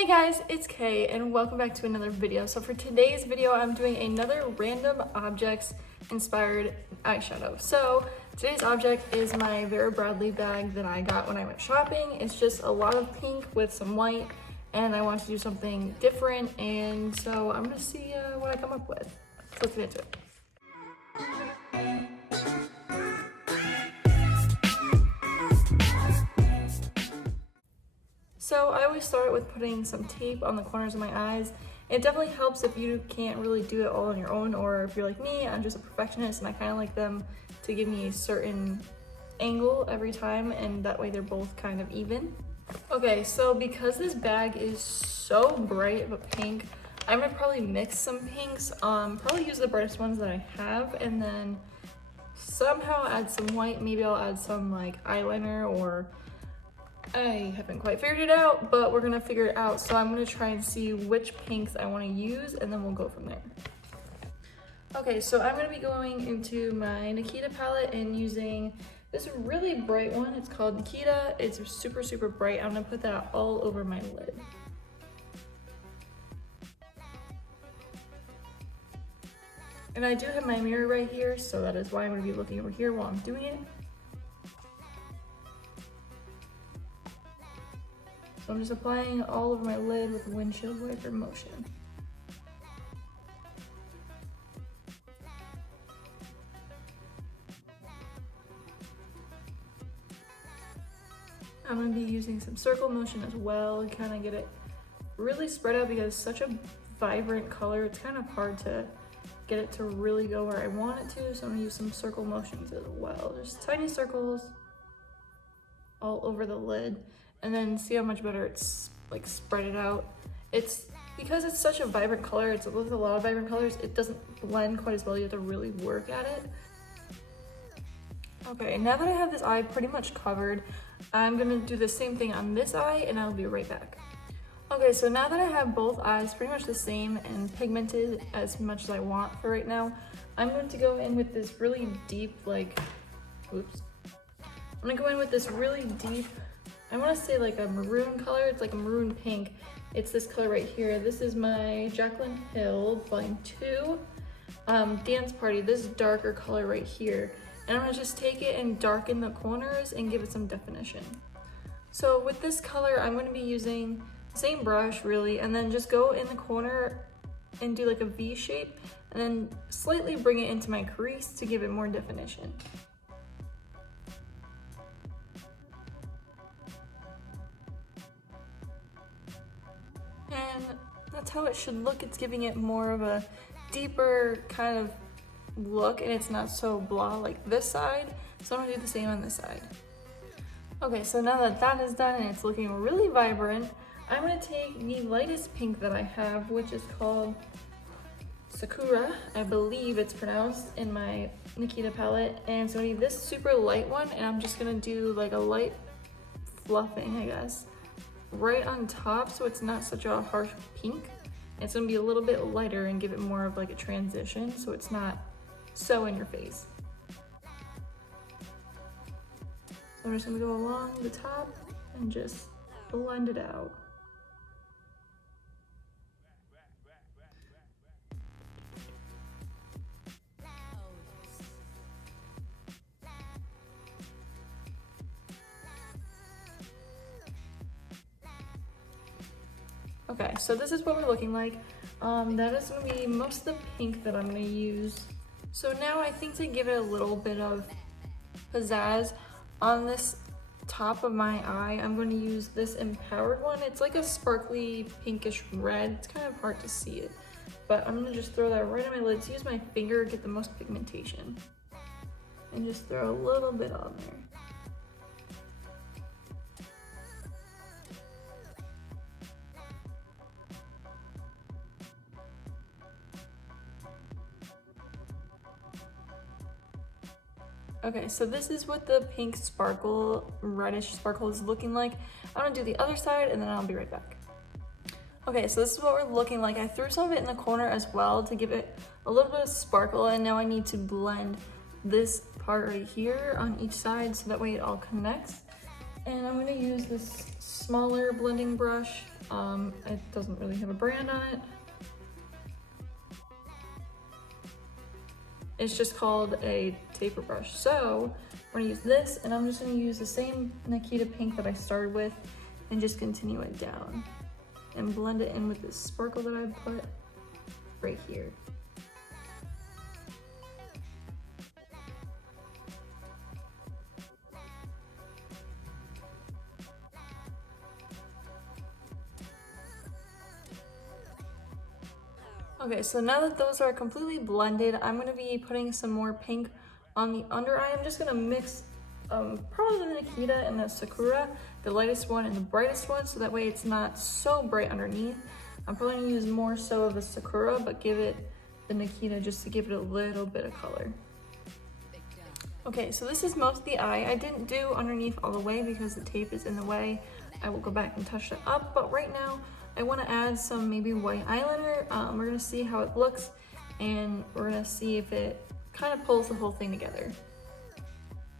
Hey guys, it's Kay and welcome back to another video. So for today's video, I'm doing another random objects inspired eyeshadow. So today's object is my Vera Bradley bag that I got when I went shopping. It's just a lot of pink with some white and I want to do something different, and so I'm gonna see what I come up with. So let's get into it. So I always start with putting some tape on the corners of my eyes. It definitely helps if you can't really do it all on your own, or if you're like me, I'm just a perfectionist and I kind of like them to give me a certain angle every time, and that way they're both kind of even. Okay, so because this bag is so bright but pink, I'm gonna probably mix some pinks, probably use the brightest ones that I have, and then somehow add some white. Maybe I'll add some like eyeliner, or I haven't quite figured it out, but we're gonna figure it out. So I'm gonna try and see which pinks I wanna use, and then we'll go from there. Okay, so I'm gonna be going into my Nikita palette and using this really bright one. It's called Nikita. It's super, super bright. I'm gonna put that all over my lid. And I do have my mirror right here, so that is why I'm gonna be looking over here while I'm doing it. So I'm just applying all over my lid with windshield wiper motion. I'm going to be using some circle motion as well to kind of get it really spread out, because it's such a vibrant color. It's kind of hard to get it to really go where I want it to. So I'm going to use some circle motions as well. Just tiny circles all over the lid, and then see how much better it's like spread it out. It's because it's such a vibrant color, it's with a lot of vibrant colors, it doesn't blend quite as well. You have to really work at it. Okay, now that I have this eye pretty much covered, I'm gonna do the same thing on this eye and I'll be right back. Okay, so now that I have both eyes pretty much the same and pigmented as much as I want for right now, I'm going to go in with this really deep, I'm gonna go in with this really deep, I wanna say like a maroon color. It's like a maroon pink. It's this color right here. This is my Jaclyn Hill Volume 2 Dance Party, this darker color right here. And I'm gonna just take it and darken the corners and give it some definition. So with this color, I'm gonna be using the same brush really, and then just go in the corner and do like a V shape, and then slightly bring it into my crease to give it more definition. And that's how it should look. It's giving it more of a deeper kind of look, and it's not so blah like this side. So I'm gonna do the same on this side. Okay, so now that that is done and it's looking really vibrant, I'm gonna take the lightest pink that I have, which is called Sakura, I believe it's pronounced, in my Nikita palette. And so I need this super light one, and I'm just gonna do like a light fluffing, I guess, right on top, so it's not such a harsh pink. It's gonna be a little bit lighter and give it more of like a transition, so it's not so in your face. So I'm just gonna go along the top and just blend it out. Okay, so this is what we're looking like. That is gonna be most of the pink that I'm gonna use. So now I think to give it a little bit of pizzazz on this top of my eye, I'm going to use this Empowered one. It's like a sparkly pinkish red. It's kind of hard to see it, but I'm gonna just throw that right on my lids. Use my finger, get the most pigmentation, and just throw a little bit on there. Okay, so this is what the pink sparkle, reddish sparkle is looking like. I'm gonna do the other side and then I'll be right back. Okay, so this is what we're looking like. I threw some of it in the corner as well to give it a little bit of sparkle, and now I need to blend this part right here on each side so that way it all connects. And I'm gonna use this smaller blending brush It doesn't really have a brand on it. It's just called a taper brush. So we're gonna use this, and I'm just gonna use the same Nikita pink that I started with and just continue it down and blend it in with this sparkle that I put right here. Okay, so now that those are completely blended, I'm gonna be putting some more pink on the under eye. I'm just gonna mix probably the Nikita and the Sakura, the lightest one and the brightest one, so that way it's not so bright underneath. I'm probably gonna use more so of the Sakura, but give it the Nikita just to give it a little bit of color. Okay, so this is most of the eye. I didn't do underneath all the way because the tape is in the way. I will go back and touch it up, but right now I want to add some maybe white eyeliner. We're going to see how it looks, and we're going to see if it kind of pulls the whole thing together.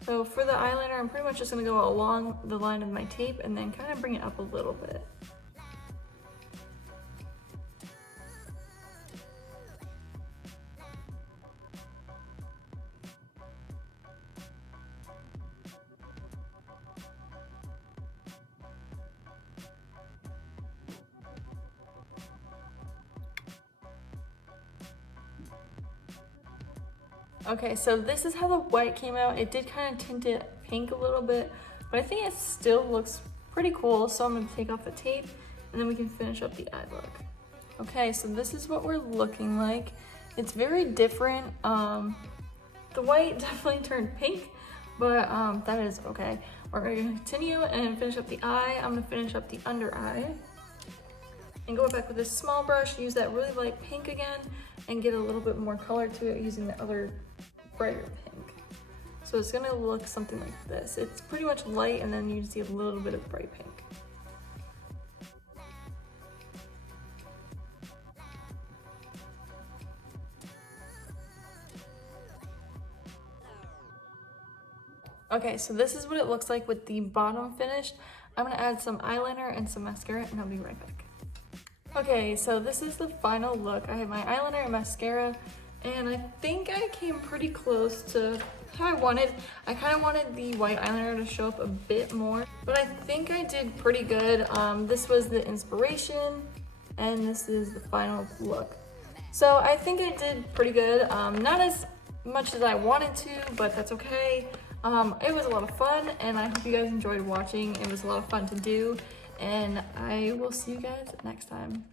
So for the eyeliner, I'm pretty much just going to go along the line of my tape and then kind of bring it up a little bit. Okay, so this is how the white came out. It did kind of tint it pink a little bit, but I think it still looks pretty cool. So I'm gonna take off the tape and then we can finish up the eye look. Okay, so this is what we're looking like. It's very different. The white definitely turned pink, but that is okay. We're gonna continue and finish up the eye. I'm gonna finish up the under eye and go back with this small brush, use that really light pink again, and get a little bit more color to it using the other brighter pink. So it's gonna look something like this. It's pretty much light, and then you see a little bit of bright pink. Okay, so this is what it looks like with the bottom finished. I'm gonna add some eyeliner and some mascara, and I'll be right back. Okay, so this is the final look. I have my eyeliner and mascara, and I think I came pretty close to how I wanted. I kind of wanted the white eyeliner to show up a bit more, but I think I did pretty good. This was the inspiration, and this is the final look. So I think I did pretty good. Not as much as I wanted to, but that's okay. It was a lot of fun, and I hope you guys enjoyed watching. It was a lot of fun to do, and I will see you guys next time.